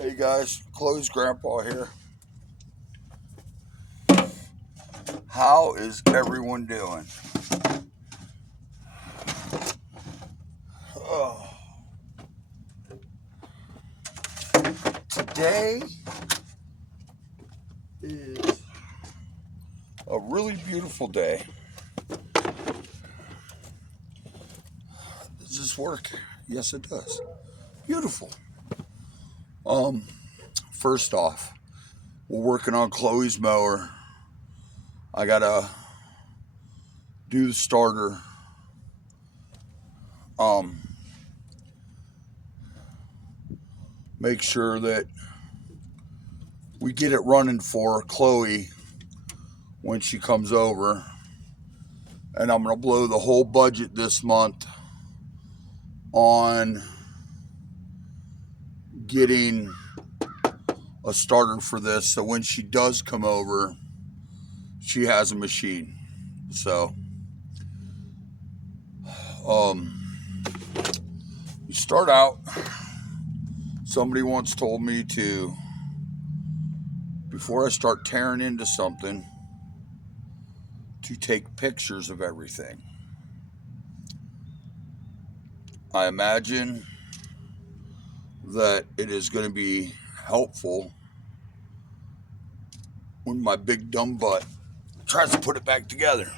Hey guys, Chloe's grandpa here. How is everyone doing? Oh, today is a really beautiful day. Does this work? Yes, it does. Beautiful. Um, First off, we're working on Chloe's mower. I gotta do the starter. Um, Make sure that we get it running for Chloe when she comes over. And I'm gonna blow the whole budget this month on getting a starter for this, so when she does come over, she has a machine. So, um, you start out. Somebody once told me to, before I start tearing into something, to take pictures of everything. I imagine that it is going to be helpful when my big dumb butt tries to put it back together.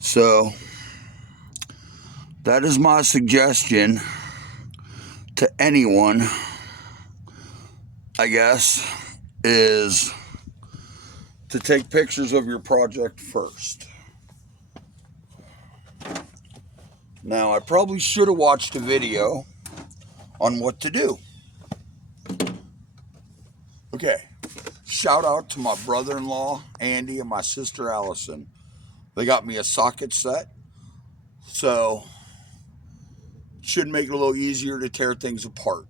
So, that is my suggestion to anyone, I guess, is to take pictures of your project first. Now, I probably should have watched a video on what to do. Okay, shout out to my brother-in-law, Andy, and my sister, Allison. They got me a socket set, so it should make it a little easier to tear things apart,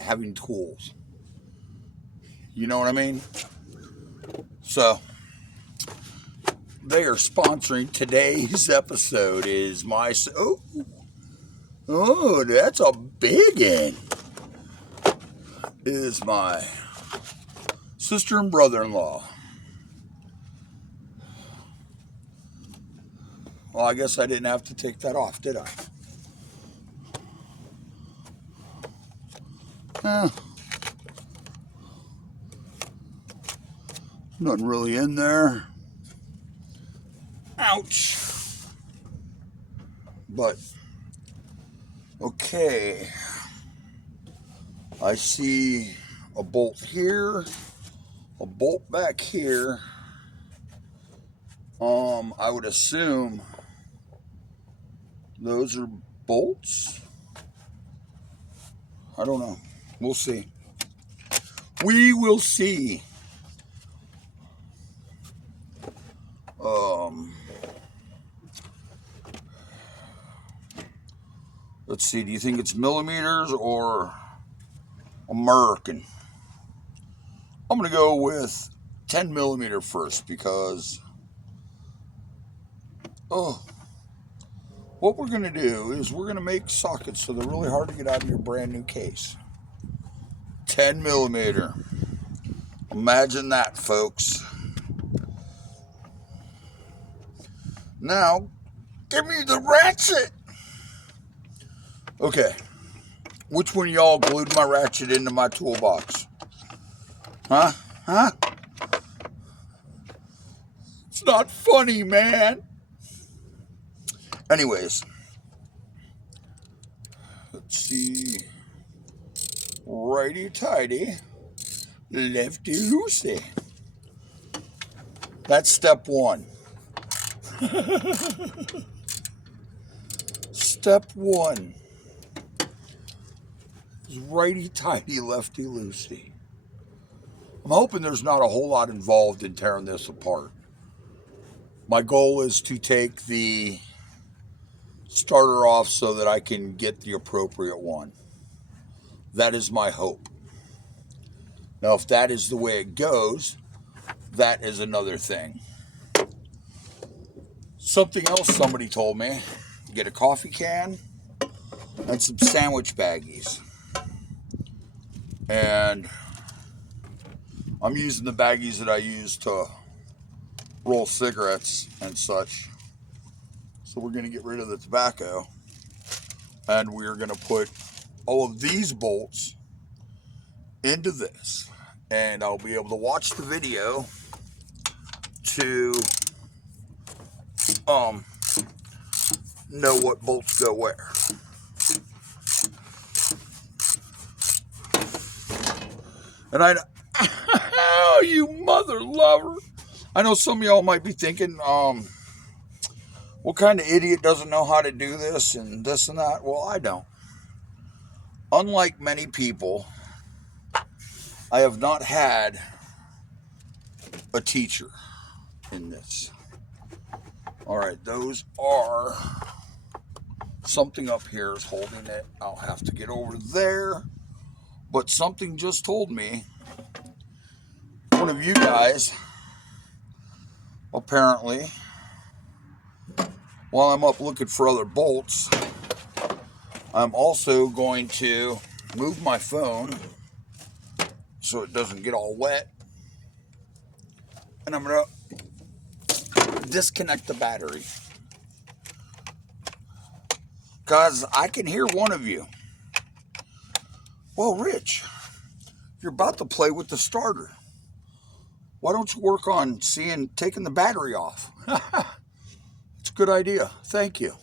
having tools. You know what I mean? So, they are sponsoring today's episode. Is my... Oh, that's a big one. Is my sister and brother-in-law. Well, I guess I didn't have to take that off, did I? Nothing really in there. Ouch. But, okay. I see a bolt here, a bolt back here. I would assume those are bolts. I don't know. We'll see. We will see. Let's see. Do you think it's millimeters or American? I'm going to go with 10 millimeter first because, what we're going to do is we're going to make sockets so they're really hard to get out of your brand new case. 10 millimeter. Imagine that, folks. Now, give me the ratchet. Okay. Which one of y'all glued my ratchet into my toolbox? Huh? It's not funny, man. Anyways. Let's see. Righty tighty. Lefty loosey. That's step one. Step one is righty tighty, lefty loosey. I'm hoping there's not a whole lot involved in tearing this apart. My goal is to take the starter off so that I can get the appropriate one. That is my hope. Now, if that is the way it goes, that is another thing. Something else somebody told me, get a coffee can, and some sandwich baggies. And I'm using the baggies that I use to roll cigarettes and such. So we're going to get rid of the tobacco. And we're going to put all of these bolts into this. And I'll be able to watch the video to know what bolts go where. And oh, you mother lover. I know some of y'all might be thinking, what kind of idiot doesn't know how to do this and this and that? Well, I don't. Unlike many people, I have not had a teacher in this. All right, those are something up here is holding it. I'll have to get over there. But something just told me, one of you guys, apparently, while I'm up looking for other bolts, I'm also going to move my phone so it doesn't get all wet. And I'm going to disconnect the battery. Because I can hear one of you. Well, Rich, you're about to play with the starter. Why don't you work on taking the battery off? It's a good idea. Thank you.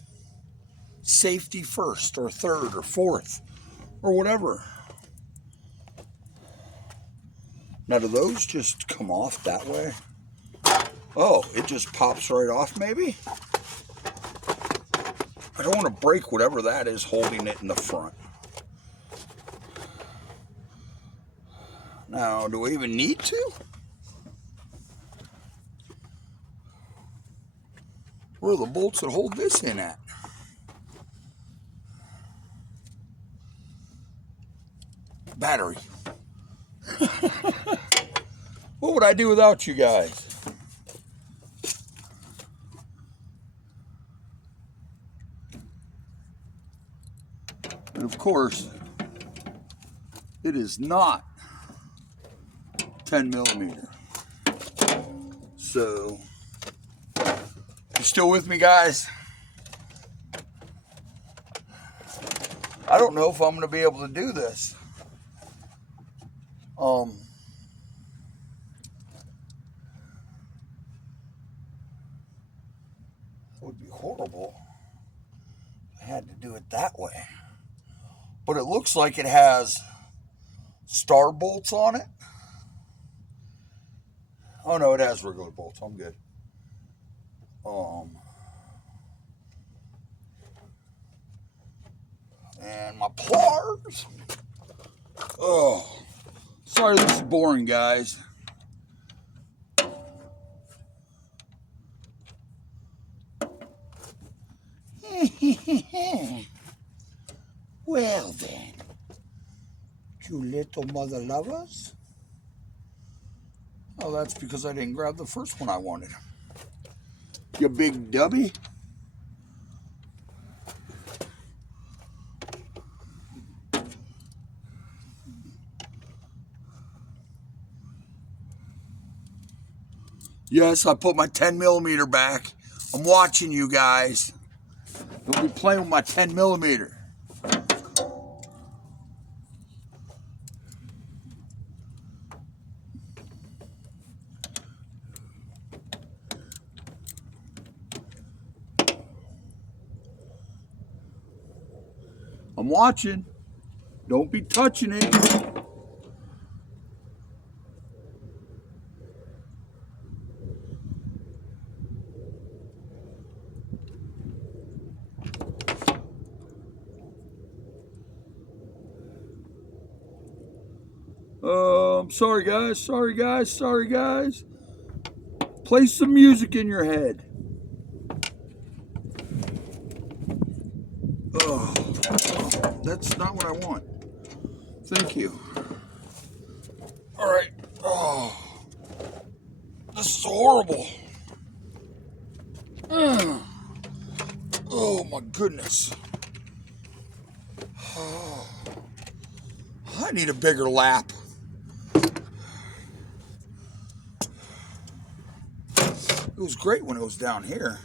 Safety first, or third, or fourth, or whatever. Now, do those just come off that way? Oh, it just pops right off, maybe? I don't want to break whatever that is holding it in the front. Now, do we even need to? Where are the bolts that hold this in at? Battery. What would I do without you guys? And of course, it is not 10 millimeter. So, you still with me, guys? I don't know if I'm going to be able to do this. It would be horrible if I had to do it that way. But it looks like it has star bolts on it. Oh no, it has regular bolts. I'm good. And my pliers. Oh, sorry this is boring, guys. Well then, you little mother lovers. Oh, that's because I didn't grab the first one I wanted. You big dubby. Yes, I put my 10 millimeter back. I'm watching you guys. Don't be playing with my 10 millimeter. I'm watching. Don't be touching it. Sorry guys, sorry guys, sorry guys. Play some music in your head. Oh, that's not what I want. Thank you. All right. Oh, this is horrible. Oh my goodness. I need a bigger lap. It was great when it was down here.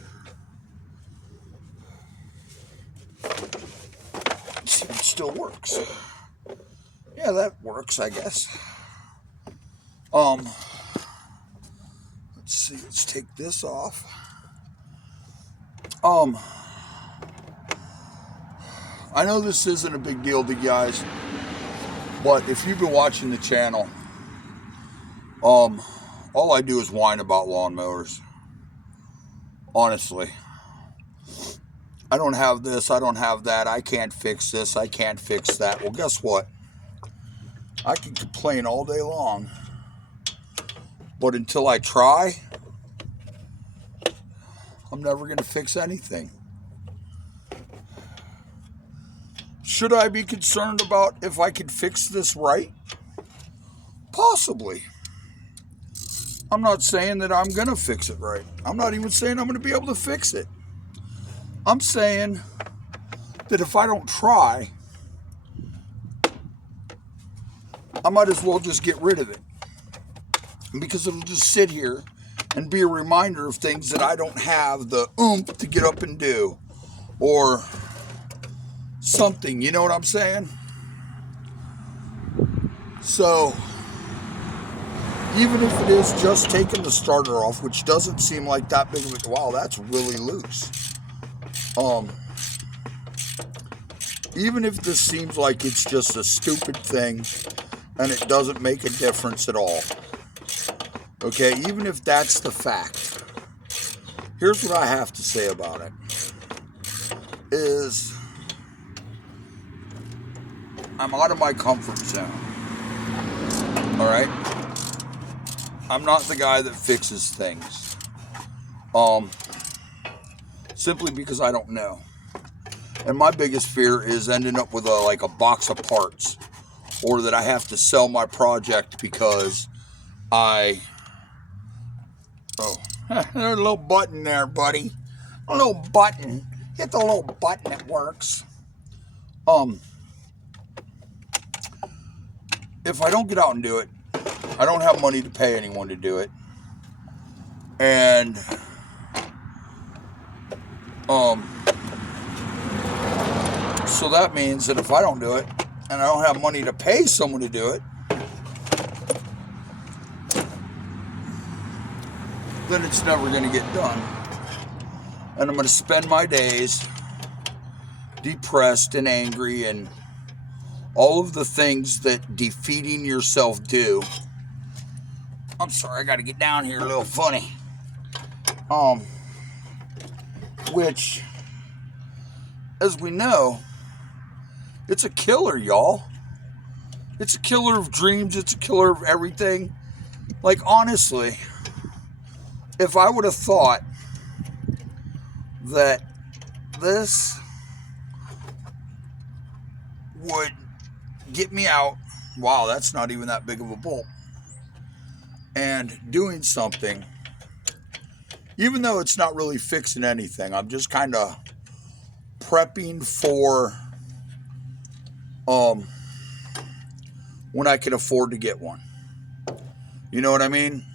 Let's see if it still works. Yeah, that works, I guess. Let's see, let's take this off. I know this isn't a big deal to you guys, but if you've been watching the channel, all I do is whine about lawnmowers. Honestly. I don't have this, I don't have that, I can't fix this, I can't fix that. Well, guess what? I can complain all day long, but until I try, I'm never going to fix anything. Should I be concerned about if I can fix this right? Possibly. I'm not saying that I'm going to fix it right. I'm not even saying I'm going to be able to fix it. I'm saying that if I don't try, I might as well just get rid of it. Because it'll just sit here and be a reminder of things that I don't have the oomph to get up and do. Or something, you know what I'm saying? So, even if it is just taking the starter off, which doesn't seem like that big of a, wow, that's really loose. Even if this seems like it's just a stupid thing and it doesn't make a difference at all, okay, even if that's the fact, here's what I have to say about it, is I'm out of my comfort zone, all right? I'm not the guy that fixes things, simply because I don't know. And my biggest fear is ending up with a box of parts, or that I have to sell my project because there's a little button there, buddy. A little button. Hit the little button that works. If I don't get out and do it, I don't have money to pay anyone to do it. And so that means that if I don't do it, and I don't have money to pay someone to do it, then it's never going to get done. And I'm going to spend my days depressed and angry and all of the things that defeating yourself do. I'm sorry, I got to get down here a little funny. Which, as we know, it's a killer, y'all. It's a killer of dreams. It's a killer of everything. Like, honestly, if I would have thought that this would get me out, wow, that's not even that big of a bolt, and doing something, even though it's not really fixing anything, I'm just kind of prepping for when I can afford to get one. You know what I mean?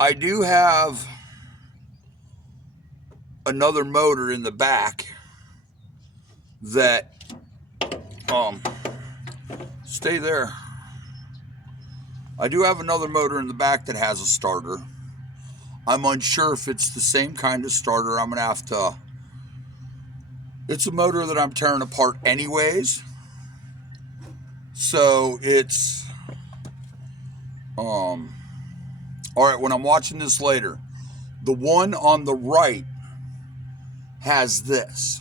I do have another motor in the back that stay there. I do have another motor in the back that has a starter. I'm unsure if it's the same kind of starter. I'm gonna have to, it's a motor that I'm tearing apart anyways, so it's all right, when I'm watching this later, the one on the right has this,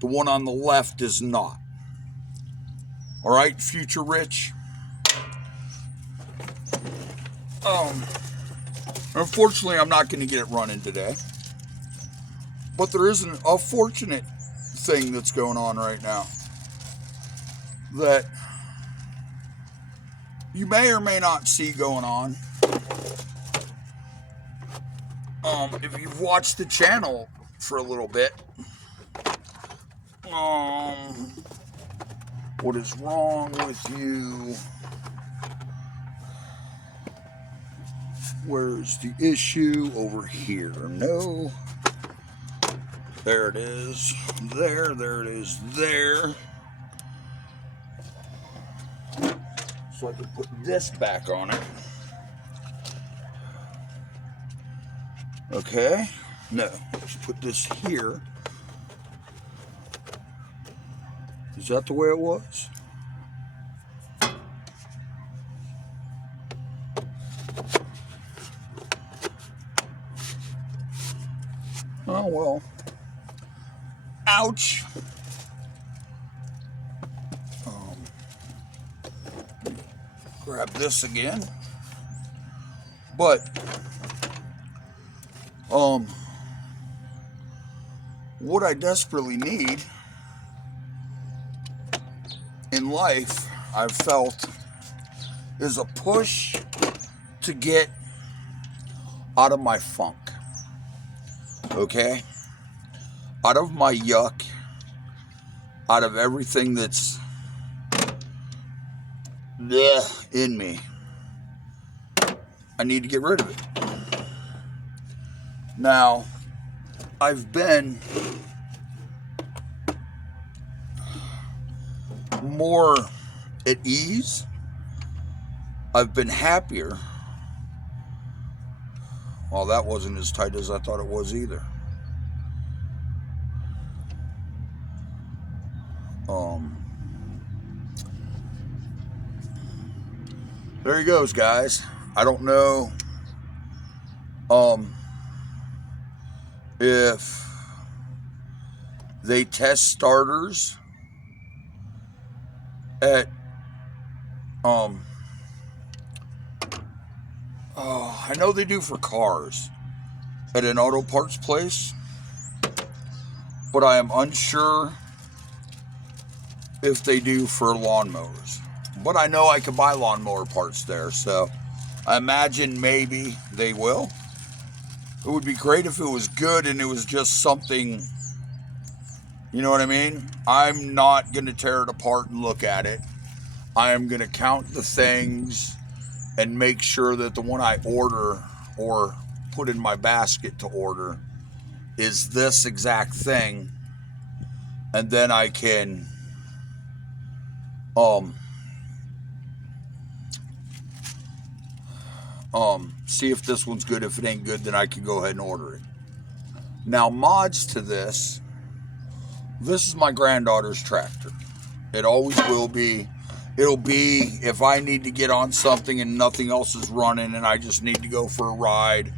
the one on the left does not. All right, future Rich. Unfortunately, I'm not going to get it running today, but there is a fortunate thing that's going on right now that you may or may not see going on. If you've watched the channel for a little bit, What is wrong with you? Where's the issue? Over here. No. There it is. There it is. There. So I can put this back on it. Okay. No. Let's put this here. Is that the way it was? Oh, well. Ouch. Grab this again. But, what I desperately need in life, I've felt, is a push to get out of my funk. Okay? Out of my yuck. Out of everything that's in me. I need to get rid of it. Now, I've been more at ease. I've been happier. Well, that wasn't as tight as I thought it was either. There he goes, guys. I don't know if they test starters at I know they do for cars at an auto parts place, but I am unsure if they do for lawnmowers. But I know I can buy lawnmower parts there, so I imagine maybe they will. It would be great if it was good and it was just something, you know what I mean? I'm not going to tear it apart and look at it. I am going to count the things and make sure that the one I order or put in my basket to order is this exact thing. And then I can see if this one's good. If it ain't good, then I can go ahead and order it. Now, mods to this. This is my granddaughter's tractor. It always will be. It'll be if I need to get on something and nothing else is running and I just need to go for a ride.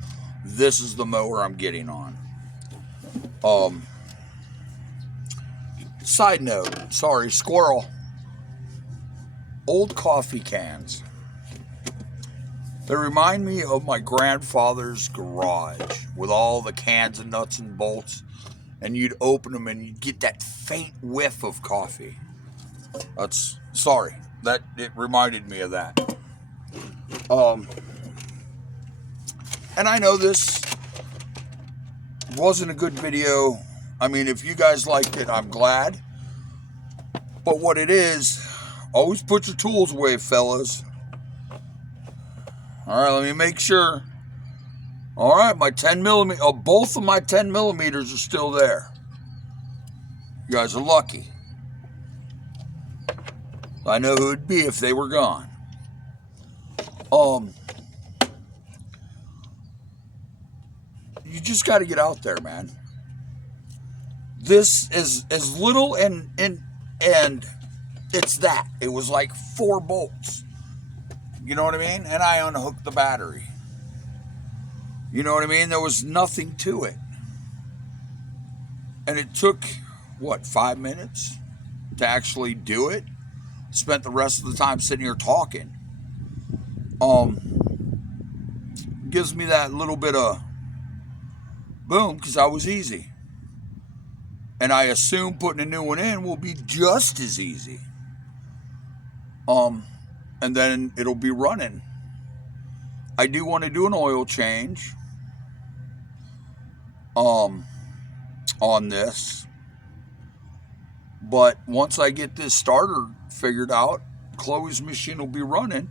This is the mower I'm getting on. Side note, sorry, squirrel. Old coffee cans. They remind me of my grandfather's garage with all the cans and nuts and bolts, and you'd open them and you'd get that faint whiff of coffee. It reminded me of that. And I know this wasn't a good video. I mean, if you guys liked it, I'm glad. But what it is, always put your tools away, fellas. All right, let me make sure. All right, my 10 millimeter, both of my 10 millimeters are still there. You guys are lucky. I know who it'd be if they were gone. You just got to get out there, man. This is as little and it's that. It was like 4 bolts. You know what I mean? And I unhooked the battery. You know what I mean? There was nothing to it. And it took, 5 minutes to actually do it? Spent the rest of the time sitting here talking. Gives me that little bit of boom, because I was easy. And I assume putting a new one in will be just as easy. And then it'll be running. I do want to do an oil change on this. But once I get this starter figured out, Chloe's machine will be running.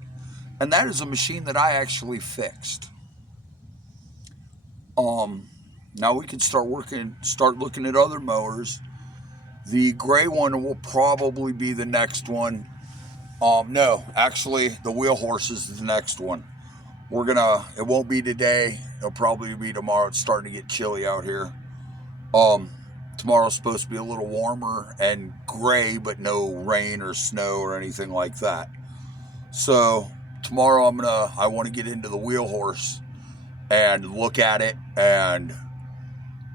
And that is a machine that I actually fixed. Um, Now we can start looking at other mowers. The gray one will probably be the next one. No, actually, the wheel horse is the next one. It won't be today. It'll probably be tomorrow. It's starting to get chilly out here. Um, Tomorrow's supposed to be a little warmer and gray, but no rain or snow or anything like that. So tomorrow I want to get into the wheel horse and look at it and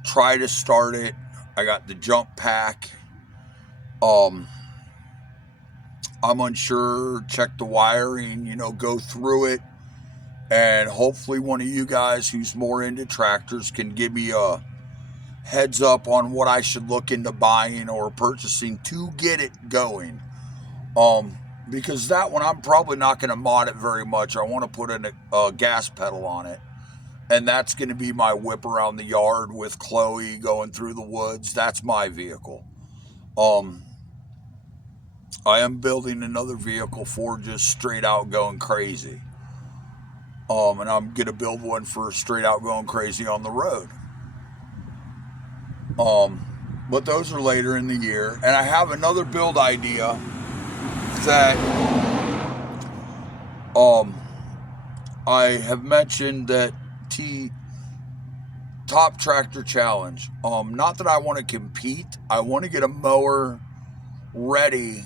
try to start it. I got the jump pack. Um, I'm unsure. Check the wiring. Go through it, and hopefully one of you guys who's more into tractors can give me a heads up on what I should look into buying or purchasing to get it going. Because that one I'm probably not going to mod it very much. I want to put a gas pedal on it, and that's going to be my whip around the yard with Chloe going through the woods. That's my vehicle. I am building another vehicle for just straight out going crazy. And I'm going to build one for straight out going crazy on the road. But those are later in the year. And I have another build idea that I have mentioned that Top Tractor Challenge. Not that I want to compete. I want to get a mower ready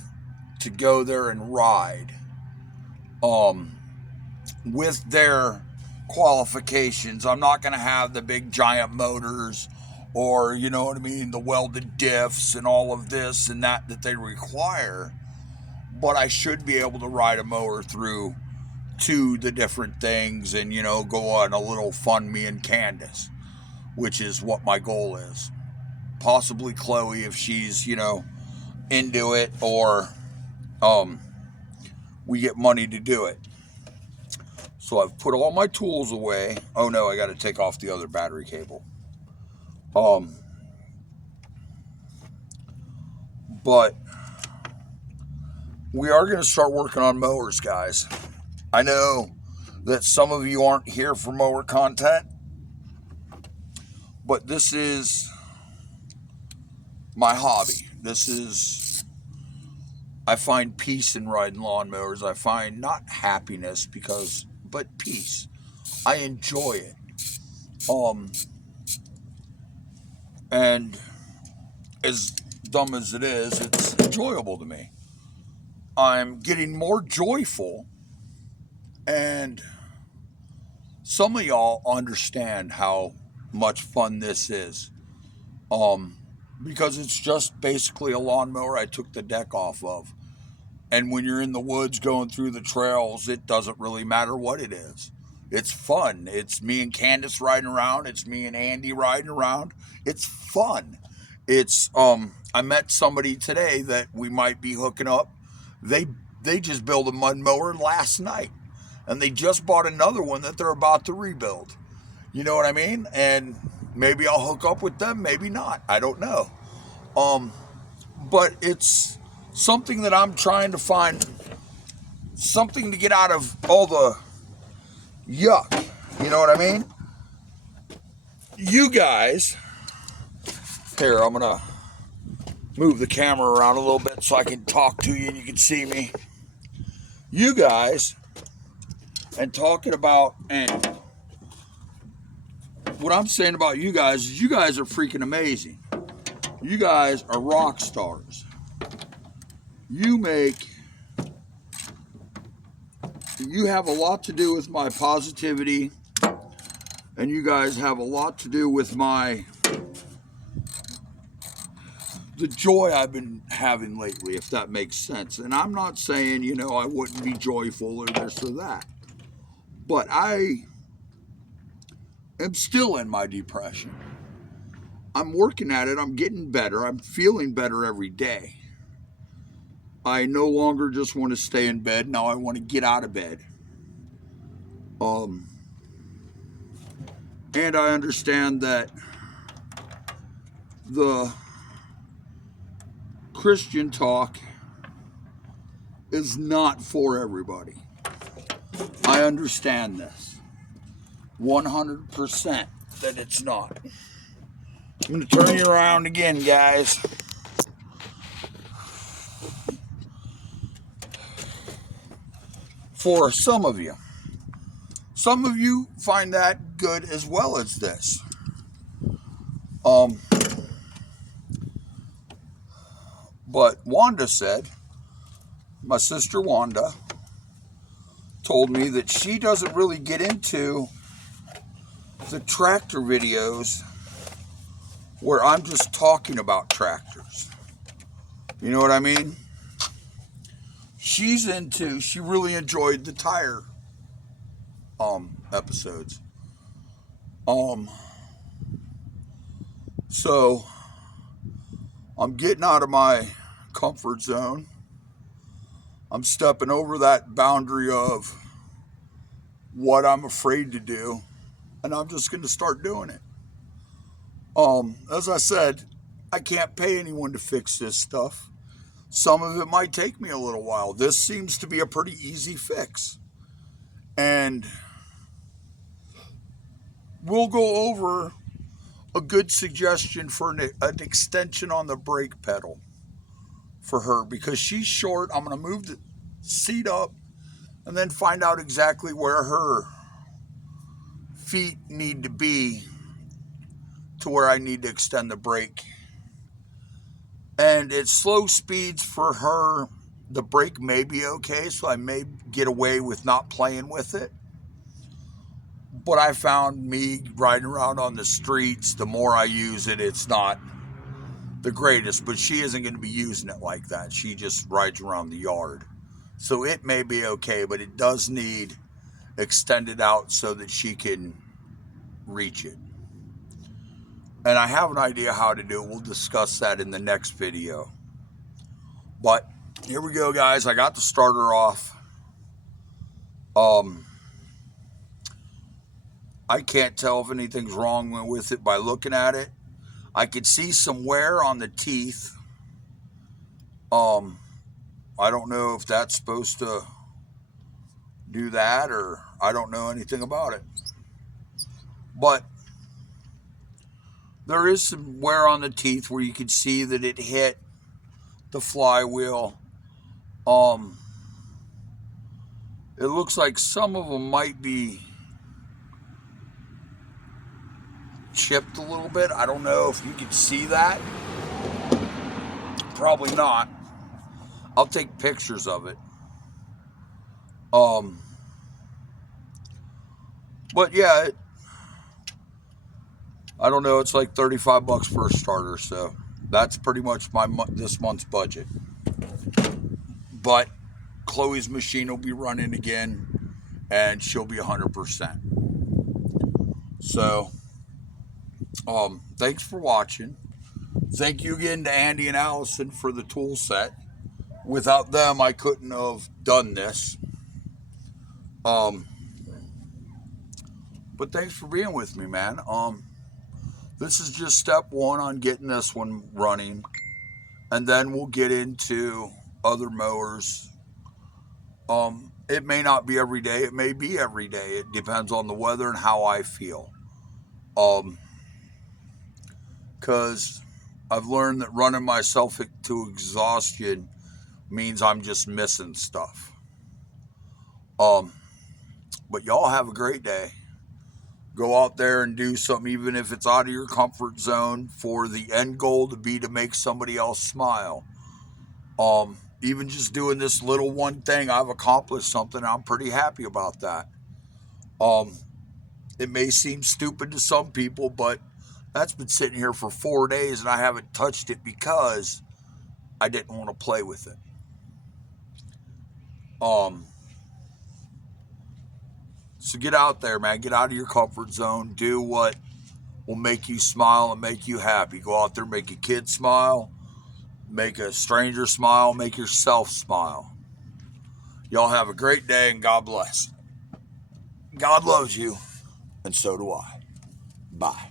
to go there and ride. With their qualifications. I'm not going to have the big giant motors or, you know what I mean, the welded diffs and all of this and that they require. But I should be able to ride a mower through to the different things and, go on a little fun me and Candace, which is what my goal is. Possibly Chloe if she's, into it, or we get money to do it. So I've put all my tools away. Oh no, I got to take off the other battery cable. But we are going to start working on mowers, guys. I know that some of you aren't here for mower content, but this is my hobby. I find peace in riding lawnmowers. I find not happiness but peace. I enjoy it. And as dumb as it is, it's enjoyable to me. I'm getting more joyful, and some of y'all understand how much fun this is. Because it's just basically a lawnmower I took the deck off of. And when you're in the woods going through the trails, it doesn't really matter what it is. It's fun. It's me and Candace riding around. It's me and Andy riding around. It's fun. I met somebody today that we might be hooking up. They just built a mud mower last night, and they just bought another one that they're about to rebuild. You know what I mean? And maybe I'll hook up with them, maybe not. I don't know. But it's something that I'm trying to find something to get out of all the yuck. You know what I mean? You guys, here, I'm going to move the camera around a little bit so I can talk to you and you can see me. You guys, and talking about, and what I'm saying about you guys is you guys are freaking amazing. You guys are rock stars. You have a lot to do with my positivity, and you guys have a lot to do with the joy I've been having lately, if that makes sense. And I'm not saying, I wouldn't be joyful or this or that, but I am still in my depression. I'm working at it. I'm getting better. I'm feeling better every day. I no longer just want to stay in bed. Now I want to get out of bed. And I understand that the Christian talk is not for everybody. I understand this 100% that it's not. I'm going to turn you around again, guys. For some of you find that good as well as this. But Wanda said, my sister Wanda told me that she doesn't really get into the tractor videos where I'm just talking about tractors. You know what I mean? She really enjoyed the tire episodes. So I'm getting out of my comfort zone. I'm stepping over that boundary of what I'm afraid to do, and I'm just going to start doing it. As I said, I can't pay anyone to fix this stuff. Some of it might take me a little while. This seems to be a pretty easy fix. And we'll go over a good suggestion for an extension on the brake pedal for her, because she's short. I'm going to move the seat up and then find out exactly where her feet need to be to where I need to extend the brake. And at slow speeds for her, the brake may be okay, so I may get away with not playing with it. But I found me riding around on the streets, the more I use it, it's not the greatest. But she isn't going to be using it like that. She just rides around the yard. So it may be okay, but it does need extended out so that she can reach it. And I have an idea how to do it. We'll discuss that in the next video. But here we go, guys. I got the starter off. I can't tell if anything's wrong with it by looking at it. I could see some wear on the teeth. I don't know if that's supposed to do that, or I don't know anything about it. But there is some wear on the teeth where you can see that it hit the flywheel. It looks like some of them might be chipped a little bit. I don't know if you can see that. Probably not. I'll take pictures of it. But yeah, I don't know. It's like $35 for a starter, so that's pretty much this month's budget. But Chloe's machine will be running again, and she'll be 100%. So, thanks for watching. Thank you again to Andy and Allison for the tool set. Without them, I couldn't have done this. But thanks for being with me, man. This is just step one on getting this one running, and then we'll get into other mowers. It may not be every day. It may be every day. It depends on the weather and how I feel. Because I've learned that running myself to exhaustion means I'm just missing stuff. But y'all have a great day. Go out there and do something, even if it's out of your comfort zone, for the end goal to be to make somebody else smile. Even just doing this little one thing, I've accomplished something. I'm pretty happy about that. It may seem stupid to some people, but that's been sitting here for 4 days and I haven't touched it because I didn't want to play with it. So get out there, man. Get out of your comfort zone. Do what will make you smile and make you happy. Go out there, make a kid smile, make a stranger smile, make yourself smile. Y'all have a great day, and God bless. God loves you, and so do I. Bye.